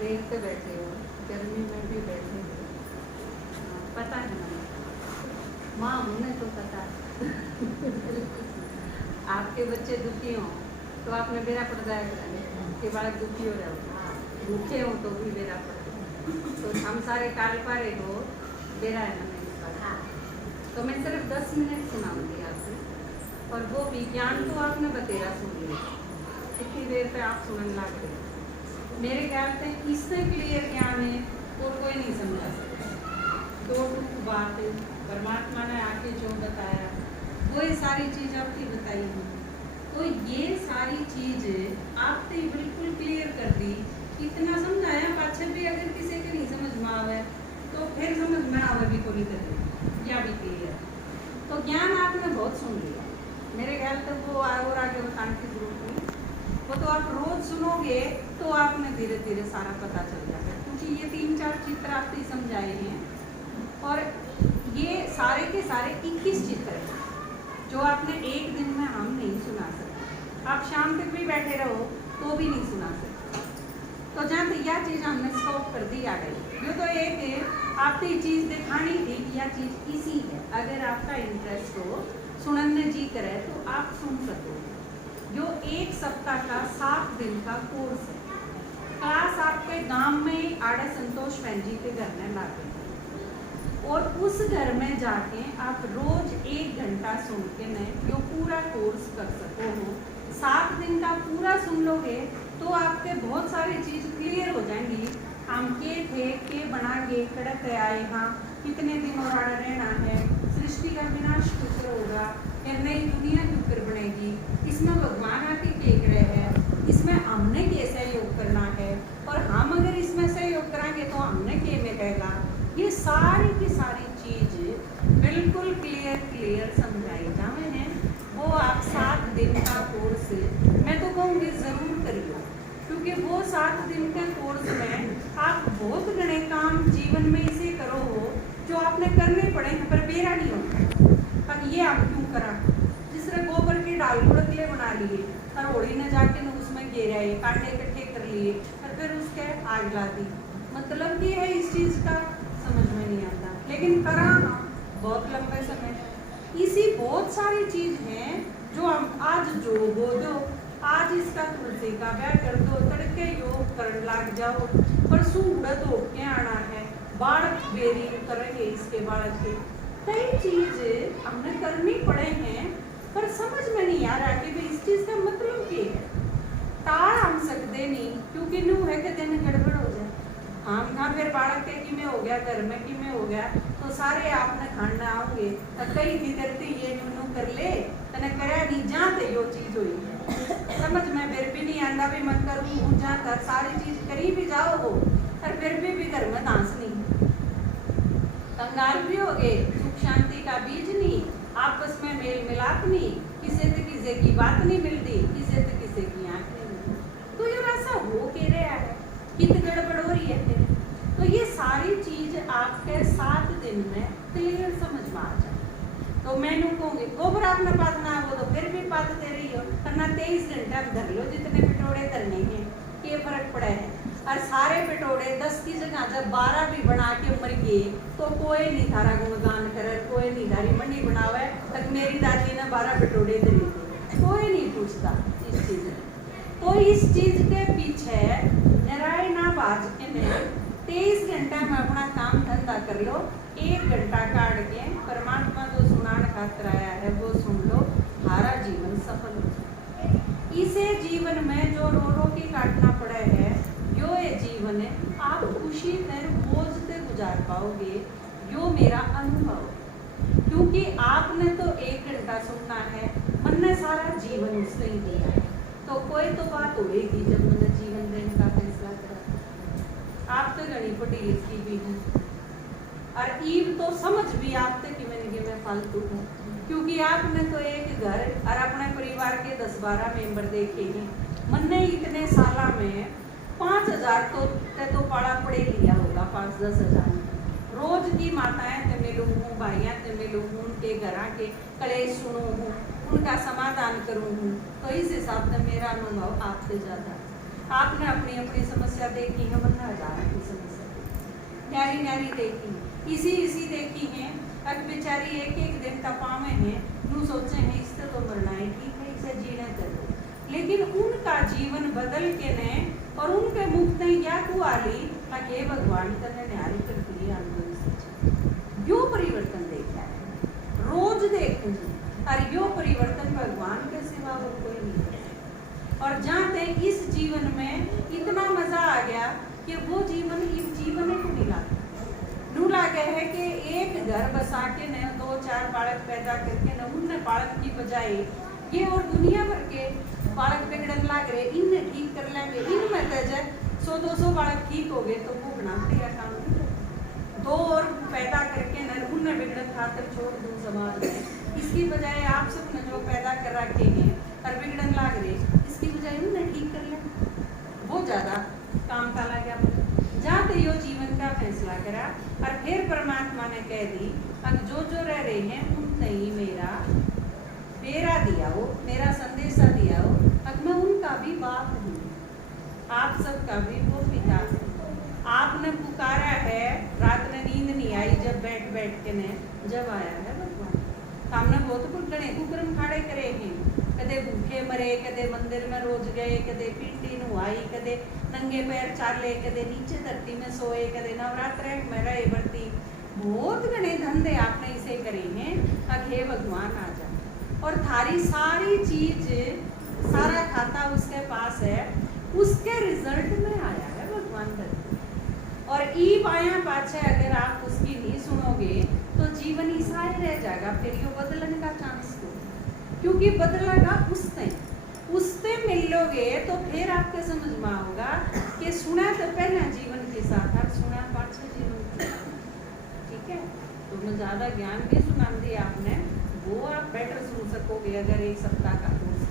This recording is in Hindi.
देर से बैठे हो, गर्मी में भी बैठे हो। पता है ना, माँ उन्हें तो पता है। आपके बच्चे दुखी हों तो आपने बेरा पड़ जाएगा कि बालक दुखी हो रहे हो, भूखे हो तो भी बेरा पड़ जाए। तो हम सारे काल पारे हो बेरा है ना मेरे पास। तो मैं सिर्फ 10 मिनट सुनाऊंगी आपसे, और वो विज्ञान तो आपने बतेरा सुन लिया, इतनी देर पे आप सुनने लग रहे हो। मेरे ख्याल से इससे क्लियर ज्ञान है और कोई नहीं समझा सकता। दो टूक बात परमात्मा ने आके जो बताया वही सारी चीज आपकी बताई है। तो ये सारी चीज आपने बिल्कुल क्लियर कर दी। इतना समझाया पाछे भी अगर किसी के नहीं समझ में आवे तो फिर समझ में आवे भी कोई करे या भी क्लियर। तो ज्ञान आपने बहुत सुन लिया, मेरे ख्याल से वो और आगे बताने की जरूरत नहीं। वो तो आप रोज सुनोगे तो आपने धीरे धीरे सारा पता चल जाएगा, क्योंकि ये 3-4 चित्र आपने समझाए हैं और ये सारे के सारे 21 चित्र हैं जो आपने एक दिन में हम नहीं सुना सकते। आप शाम तक भी बैठे रहो तो भी नहीं सुना सकते। तो जहाँ यह चीज़ हमने स्टॉप कर दी आ गई। ये तो एक है आपकी चीज़ दिखानी थी कि यह चीज़ इसी है। अगर आपका इंटरेस्ट हो, सुनने जी करे तो आप सुन सको। जो 1 सप्ताह का 7 दिन का कोर्स है। क्लास आपके गांव में आड़े संतोष बहन जी के घर में लाते हैं और उस घर में जाके आप रोज 1 घंटा सुन के न जो पूरा कोर्स कर सको हो। 7 दिन का पूरा सुन लोगे तो आपके बहुत सारी चीज क्लियर हो जाएंगी। हम के बना गे कड़क आए, हाँ कितने दिन और आड़ा रहना है, सृष्टि का विनाश किस होगा, फिर नई दुनिया क्यों फिर बनेगी, इसमें भगवान आके देख रहे हैं, इसमें हमने कैसे योग करना है और हम अगर इसमें सहयोग कराएंगे तो हमने के में कहेगा। ये सारी की सारी चीज बिल्कुल क्लियर समझाई जावे हैं। वो आप 7 दिन का कोर्स मैं तो कहूँगी जरूर करिए, क्योंकि वो 7 दिन के कोर्स में आप बहुत घने काम जीवन में इसे करो हो जो आपने करने पड़े हैं पर बेरा नहीं होता। पर ये आप क्यों करा, जिसने गोबर की डाल गुड़कले बना लिए और होली ने जाके उसमें घेराए कांटे इकट्ठे कर लिए और फिर उसके आग ला दी। मतलब ये है इस चीज का समझ में नहीं आता, लेकिन करा बहुत लंबे समय। इसी बहुत सारी चीज हैं जो हम आज जो बोलो, आज इसका तुलसी का ब्याह कर दो, तड़के योग कर लग जाओ, परसों उड़द हो के आना है, बालक बेरी करेंगे इसके बालक के। कई चीज हमने करनी पड़े हैं पर समझ में नहीं आ रहा कि इस चीज का मतलब क्या है। टाल हम सकते नहीं क्योंकि नू है कि दिन गड़बड़ हो जाए। हम कहा फिर बालक के कि में हो गया, घर में कि में हो गया, तो सारे आपने खाना आओगे कई दी करती ये नू कर ले तने करे नहीं जाते यो चीज हुई है। समझ में फिर भी नहीं आंदा भी मत करूँ जा कर सारी चीज करी भी जाओ हो और फिर भी घर में दांस नहीं, कंगाल भी हो गए, सुख शांति का बीज नहीं, आपस में मेल मिलाप नहीं, किसी से किसी की बात नहीं मिलती, किसी से किसी की आंख नहीं मिलती। तो ये वैसा हो के रहा है, कित गड़बड़ हो रही है फिर। तो ये सारी चीज आपके 7 दिन में क्लियर समझ में आ जाए। तो मैंने कहूँगी गोबर आपने पातना है वो तो फिर भी पात दे रही हो, करना 23 घंटा धर लो जितने पिटोड़े धरने हैं, ये फर्क पड़ा है। और सारे पिटोड़े 10 की जगह जब 12 भी बना के मर गए तो कोई नहीं थारा गुणगान करे, कोई नहीं धारी मंडी बनावे तक मेरी दादी ने 12 पिटोड़े धरे थे, कोई नहीं पूछता इस चीज में। तो इस चीज के पीछे नारायणाबाद के 23 घंटा में अपना काम धंधा कर लो, 1 घंटा काट के परमात्मा जो सुनाने खातिर आया है वो सुन लो, हमारा जीवन सफल हो जाए। इसे जीवन में जो रो के काटना पड़े है यो ये जीवन है, आप खुशी फिर बोझ से गुजार पाओगे, यो मेरा अनुभव है। क्योंकि आपने तो 1 घंटा सुनना है, मन ने सारा जीवन उसने ही दिया है, तो कोई तो बात होगी जब मैंने जीवन देने का फैसला करा। आप तो घनी पढ़ी लिखी भी है और ईव तो समझ भी आपसे कि मैं फालतू हूँ, क्योंकि आपने तो एक घर और अपने परिवार के 10-12 मेंबर देखे हैं। मैंने इतने साला में 5,000 तो पाड़ा पड़े लिया होगा, 5-10 हज़ार रोज की माताएं ते मिलूँ हूँ, भाइयाँ ते मिलूँ हूँ, उनके घर के कलेश सुनूँ हूँ, उनका समाधान करूँ हूँ, तो इस हिसाब से मेरा अनुभव आपसे ज़्यादा। आपने अपनी अपनी समस्या देखी है, वरना हजार की समस्या न्यारी न्यारी देखी, इसी देखी है। अब बेचारी एक एक दिन तपावे हैं, नू सोचे हैं इससे तो मरना है, ठीक है इसे जीना करो, लेकिन उनका जीवन बदल के ने और उनके मुख ने क्या कुआली ताकि भगवान तने न्यारी करती है यो परिवर्तन देखा है, रोज देखें और यो परिवर्तन भगवान के सिवा और कोई नहीं है। और जाते इस जीवन में इतना मजा आ गया कि वो जीवन इस जीवन को मिला नू लागे है कि एक घर बसा के ने 2-4 बालक पैदा करके न उनने बालक की बजाय ये और दुनिया भर के बालक बिगड़न लाग रहे, इनने ठीक कर लेंगे, इनमें तज 100-200 बालक ठीक हो गए तो वो बना पड़ेगा काम, 2 और पैदा करके न उनने बिगड़न खातर छोड़ दूं समाज में, इसकी बजाय आप सब ने जो पैदा कर रखे हैं और बिगड़न लाग रहे, इसकी बजाय उन्हें ठीक कर लें, वो ज्यादा काम का लग गया। जाते यो जीवन का फैसला करा और फिर परमात्मा ने कह दी अब जो जो रह रहे हैं उनने ही मेरा फेरा दिया हो, मेरा संदेशा दिया हो, अब मैं उनका भी बाप हूँ, आप सबका भी वो पिता है। आपने पुकारा है, रात में नींद नहीं आई जब बैठ बैठ के ने, जब आया है भगवान, हमने बहुत कुछ गणे कुकर्म खाड़े करे हैं, कदे भूखे मरे, कदे मंदिर में रोज गए, कदे पिंडी नुआई, कदे नंगे पैर चाले, कदे नीचे धरती में सोए, कदे नवरात्र में रहे बरती, बहुत गणे धंधे आपने इसे करे हैं। अघे भगवान आ जा और थारी सारी चीज सारा खाता उसके पास है, उसके रिजल्ट में आया है भगवान धरती। और ई पाया पाछे अगर आप उसकी नहीं सुनोगे तो जीवन ही सारे रह जाएगा, फिर यो बदलने का चांस हो, क्योंकि बदलेगा उससे मिलोगे तो फिर आपके समझ में आओगा कि सुना तो पहले जीवन के साथ और सुना पाछे जीवन के साथ, ठीक है। तो मैं ज्यादा ज्ञान भी सुना दी आपने, वो आप बेटर सुन सकोगे अगर 1 सप्ताह का कोर्स